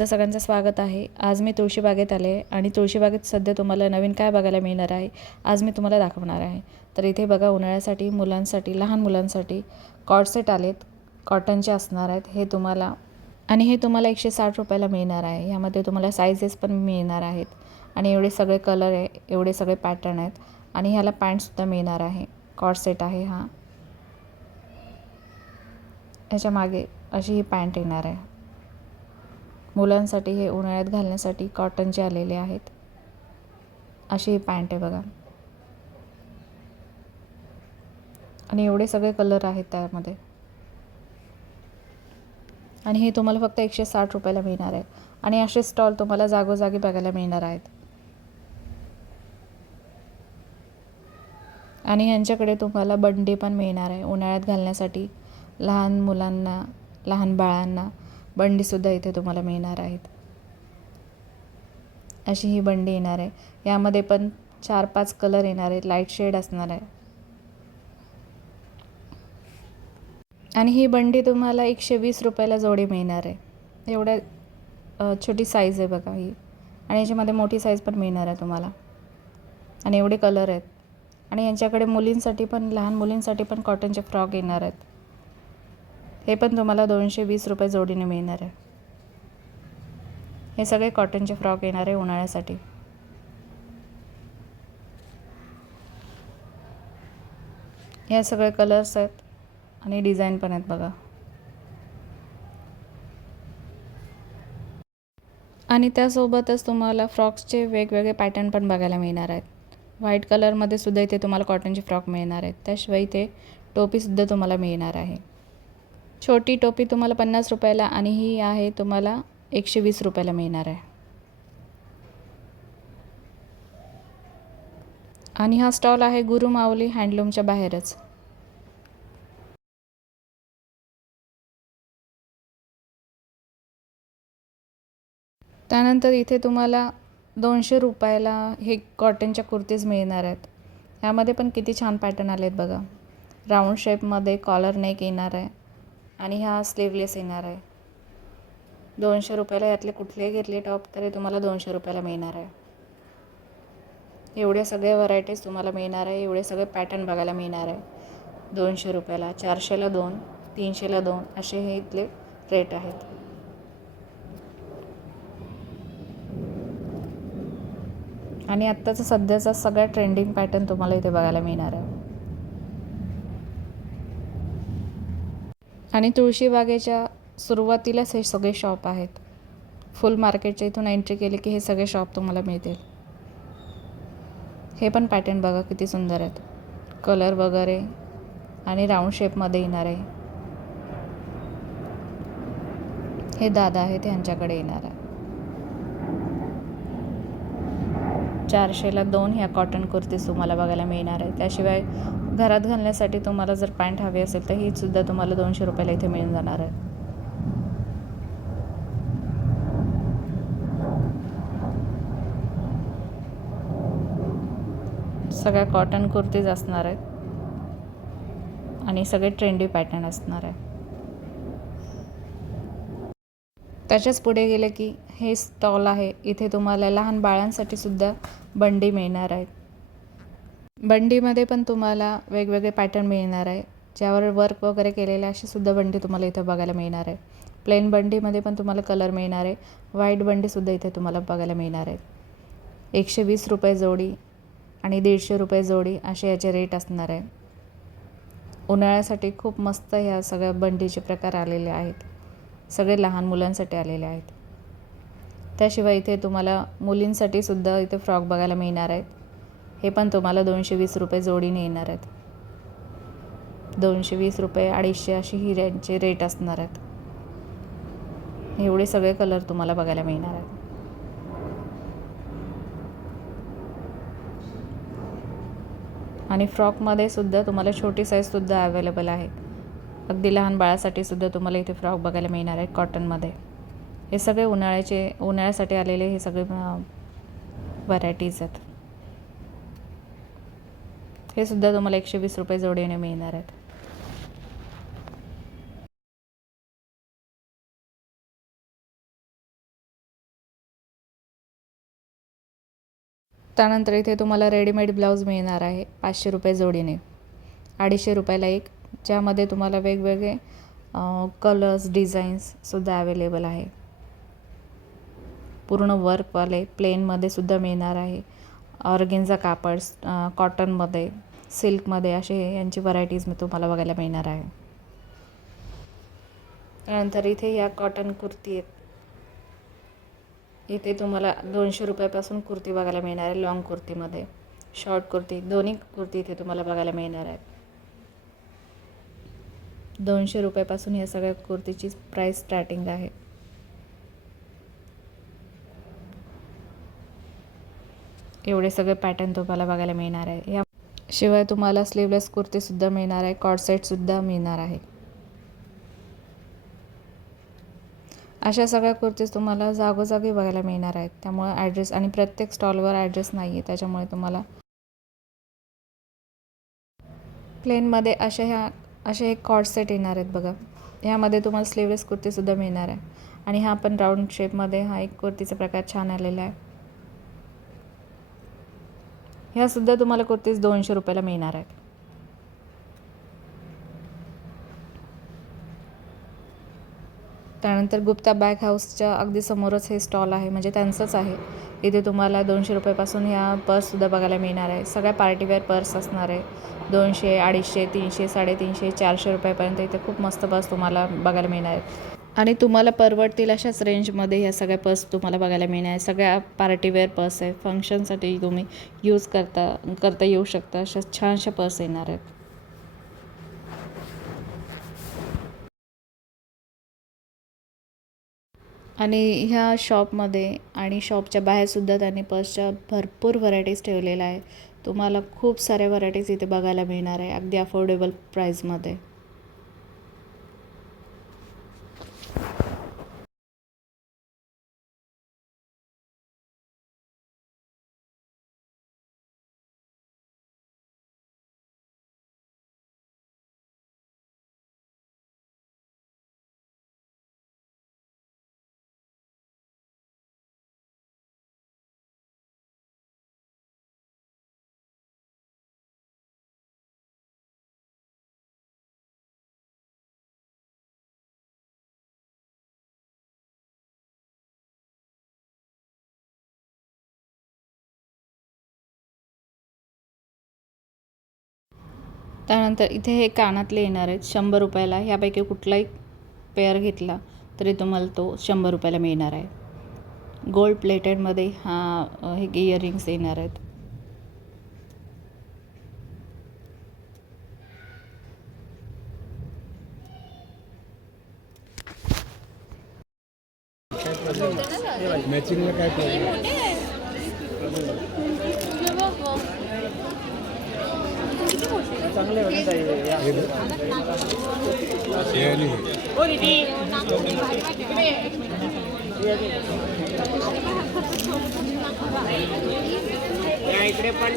तुमचं सगळ्यांचं स्वागत आहे। आज मी तुळशीबागेत आले आणि तुळशीबागेत सध्या तुम्हाला नवीन काय बघायला मिळणार आहे आज मी तुम्हाला दाखवणार आहे। तर इथे बघा उन्हाळ्यासाठी मुलांसाठी लहान मुलांसाठी कॉर्ड सेट आलेत, कॉटनचे असणार आहेत हे तुम्हाला, आणि हे तुम्हाला 160 रुपयाला मिळणार आहे। यामध्ये तुम्हाला साइजेस पण मिळणार आहेत आणि एवढे सगळे कलर आहे, एवढे सगळे पॅटर्न आहेत आणि ह्याला पॅन्टसुद्धा मिळणार आहे। कॉर्ड सेट आहे हा, ह्याच्या मागे अशी ही पॅन्ट येणार आहे। मुलांसाठी हे उन्हाळ्यात घालण्यासाठी कॉटनचे आलेले आहेत। अशी ही पॅन्ट आहे बघा आणि एवढे सगळे कलर आहेत त्यामध्ये, आणि हे तुम्हाला फक्त 160 रुपयाला मिळणार आहे। आणि असे स्टॉल तुम्हाला जागोजागी बघायला मिळणार आहेत। आणि यांच्याकडे तुम्हाला बंडी पण मिळणार आहे उन्हाळ्यात घालण्यासाठी। लहान मुलांना, लहान बाळांना बंडीसुद्धा इथे तुम्हाला मिळणार आहेत। अशी ही बंडी येणार आहे, यामध्ये पण 4-5 कलर येणार आहेत, लाईट शेड असणार आहे। आणि ही बंडी तुम्हाला 120 रुपयाला जोडी मिळणार आहे। एवढ्या छोटी साईज आहे बघा ही, आणि याच्यामध्ये मोठी साईज पण मिळणार आहे तुम्हाला, आणि एवढे कलर आहेत। आणि यांच्याकडे मुलींसाठी पण, लहान मुलींसाठी पण कॉटनचे फ्रॉक येणार आहेत, हे पण तुम्हाला 220 रुपये जोडीने मिळणार आहे। हे सगळे कॉटनचे फ्रॉक येणार आहे उन्हाळ्यासाठी। हे सगळे कलर्स आहेत आणि डिझाईन पण आहेत बघा। आणि त्यासोबतच तुम्हाला फ्रॉक्सचे वेगवेगळे पॅटर्न पण बघायला मिळणार आहेत। व्हाईट कलरमध्ये सुद्धा इथे तुम्हाला कॉटनचे फ्रॉक मिळणार आहेत। त्याशिवाय इथे टोपीसुद्धा तुम्हाला मिळणार आहे। छोटी टोपी तुम्हाला 50 रुपयाला आणि ही आहे तुम्हाला 120 रुपयाला मिळणार आहे। आणि हा स्टॉल आहे गुरुमाऊली हँडलूमच्या बाहेरच। त्यानंतर इथे तुम्हाला 200 रुपयाला हे कॉटनच्या कुर्तीज मिळणार आहेत। यामध्ये पण किती छान पॅटर्न आले आहेत बघा। राऊंड शेपमध्ये कॉलर नेक येणार आहे आणि हा स्लीवलेस येणार आहे। 200 रुपयाला यातले कुठलेही घेतले टॉप तरी तुम्हाला 200 रुपयाला मिळणार आहे। एवढे सगळे व्हरायटीज तुम्हाला मिळणार आहे, एवढे सगळे पॅटर्न बघायला मिळणार आहे 200 रुपयाला। 400ला 2, 300ला 2 असे हे इथले रेट आहेत। आणि आत्ताचा सध्याचा सगळ्या ट्रेंडिंग पॅटर्न तुम्हाला इथे बघायला मिळणार आहे। आणि तुळशीबागेच्या सुरुवातीलाच हे सगळे शॉप आहेत। फुल मार्केटच्या इथून एंट्री केली की हे सगळे शॉप तुम्हाला मिळतील। हे पण पॅटर्न बघा किती सुंदर आहेत, कलर वगैरे आणि राऊंड शेपमध्ये येणार आहे। हे दादा आहेत, यांच्याकडे येणार आहे। 400ला 2 ह्या कॉटन कुर्तीज तुम्हाला बघायला मिळणार आहे। त्याशिवाय घरात घालण्यासाठी तुम्हाला जर पॅन्ट हवी असेल तर ही सुद्धा तुम्हाला 200 रुपयाला इथे मिळून जाणार आहे। सगळ्या कॉटन कुर्तीज असणार आहेत आणि सगळे ट्रेंडी पॅटर्न असणार आहे। त्याच्याच पुढे गेले की हे स्टॉल आहे, इथे तुम्हाला लहान बाळांसाठी सुद्धा बंडी मिळणार आहेत। बंडीमध्ये पण तुम्हाला वेगवेगळे पॅटर्न मिळणार आहे, ज्यावर वर्क वगैरे केलेले अशी सुद्धा बंडी तुम्हाला इथे बघायला मिळणार आहे। प्लेन बंडीमध्ये पण तुम्हाला कलर मिळणार आहे। व्हाईट बंडीसुद्धा इथे तुम्हाला बघायला मिळणार आहेत। 120 रुपये जोडी आणि 150 रुपये जोडी असे याचे रेट असणार आहे। उन्हाळ्यासाठी खूप मस्त ह्या सगळ्या बंडीचे प्रकार आलेले आहेत, सगळे लहान मुलांसाठी आलेले आहेत। त्याशिवाय इथे तुम्हाला मुलींसाठी सुद्धा इथे फ्रॉक बघायला मिळणार आहेत, हे पण तुम्हाला 220 रुपये जोडीने येणार आहेत। 220 रुपये, 250 अशी ही यांचे रेट असणार आहेत। एवढे सगळे कलर तुम्हाला बघायला मिळणार आहेत। आणि फ्रॉकमध्ये सुद्धा तुम्हाला छोटी साईजसुद्धा अवेलेबल आहे। अगदी लहान बाळासाठी सुद्धा तुम्हाला इथे फ्रॉक बघायला मिळणार आहेत कॉटनमध्ये। हे सगळे उन्हाळ्यासाठी आलेले हे सगळे व्हरायटीज आहेत। हे सुद्धा तुम्हाला 120 रुपये जोडीने मिळणार आहेत। त्यानंतर इथे तुम्हाला रेडीमेड ब्लाऊज मिळणार आहे 500 रुपये जोडीने, 250 रुपयाला एक, ज्यामध्ये तुम्हाला वेगवेगळे कलर्स डिझाईन्ससुद्धा अवेलेबल आहे. पूर्ण वर्कवाले प्लेनमध्ये सुद्धा मिळणार आहे. ऑर्गेन्झा कापड, कॉटनमध्ये, सिल्कमध्ये असे यांची व्हरायटीज मी तुम्हाला बघायला मिळणार आहे. त्यानंतर इथे या कॉटन कुर्ती आहेत. इथे तुम्हाला 200 रुपयापासून कुर्ती बघायला मिळणार आहे. लॉंग कुर्तीमध्ये, शॉर्ट कुर्ती, दोन्ही कुर्ती इथे तुम्हाला बघायला मिळणार आहेत. 200 रुपयापासून या सगळ्या कुर्तीची प्राईस स्टार्टिंग आहे. एवढे सगळे पॅटर्न तुम्हाला बघायला मिळणार आहे. या शिवाय तुम्हाला स्लीवलेस कुर्तीसुद्धा मिळणार आहे, कॉर्डसेटसुद्धा मिळणार आहे. अशा सगळ्या कुर्तीज तुम्हाला जागोजागी बघायला मिळणार आहेत. त्यामुळे ॲड्रेस आणि प्रत्येक स्टॉलवर ॲड्रेस नाही आहे, त्याच्यामुळे तुम्हाला प्लेनमध्ये असे एक कॉर्डसेट येणार आहेत बघा. ह्यामध्ये तुम्हाला स्लीवलेस कुर्तीसुद्धा मिळणार आहे. आणि हा पण राऊंड शेपमध्ये हा एक कुर्तीचा प्रकार छान आलेला आहे. ह्यासुद्धा तुम्हाला कुर्तीज 200 रुपयाला मिळणार आहेत. त्यानंतर गुप्ता बॅग हाऊसच्या अगदी समोरच हे स्टॉल आहे, म्हणजे त्यांचंच आहे. इथे तुम्हाला 200 रुपयापासून ह्या पर्ससुद्धा बघायला मिळणार आहे. सगळ्या पार्टीवेअर पर्स असणार आहे. 200, 250, 300, 350, 400 रुपयापर्यंत इथे खूप मस्त पर्स तुम्हाला बघायला मिळणार आहेत. आणि तुम्हाला परवडतील अशाच रेंजमध्ये ह्या सगळ्या पर्स तुम्हाला बघायला मिळणार आहे. सगळ्या पार्टीवेअर पर्स आहे. फंक्शनसाठी तुम्ही यूज करता येऊ शकता अशा छानशा पर्स येणार आहेत. आणि ह्या शॉपमध्ये आणि शॉपच्या बाहेरसुद्धा त्यांनी पर्सच्या भरपूर व्हरायटीज ठेवलेल्या आहे. तुम्हाला खूप साऱ्या व्हरायटीज इथे बघायला मिळणार आहे, अगदी अफोर्डेबल प्राईजमध्ये. त्यानंतर इथे हे कानातले येणार आहेत 100 रुपयाला. ह्यापैकी कुठलाही पेअर घेतला तरी तुम्हाला तो 100 रुपयाला मिळणार आहे. गोल्ड प्लेटेडमध्ये हे इयरिंग्स येणार आहेत. मॅचिंगला काय चांगले इकडे पण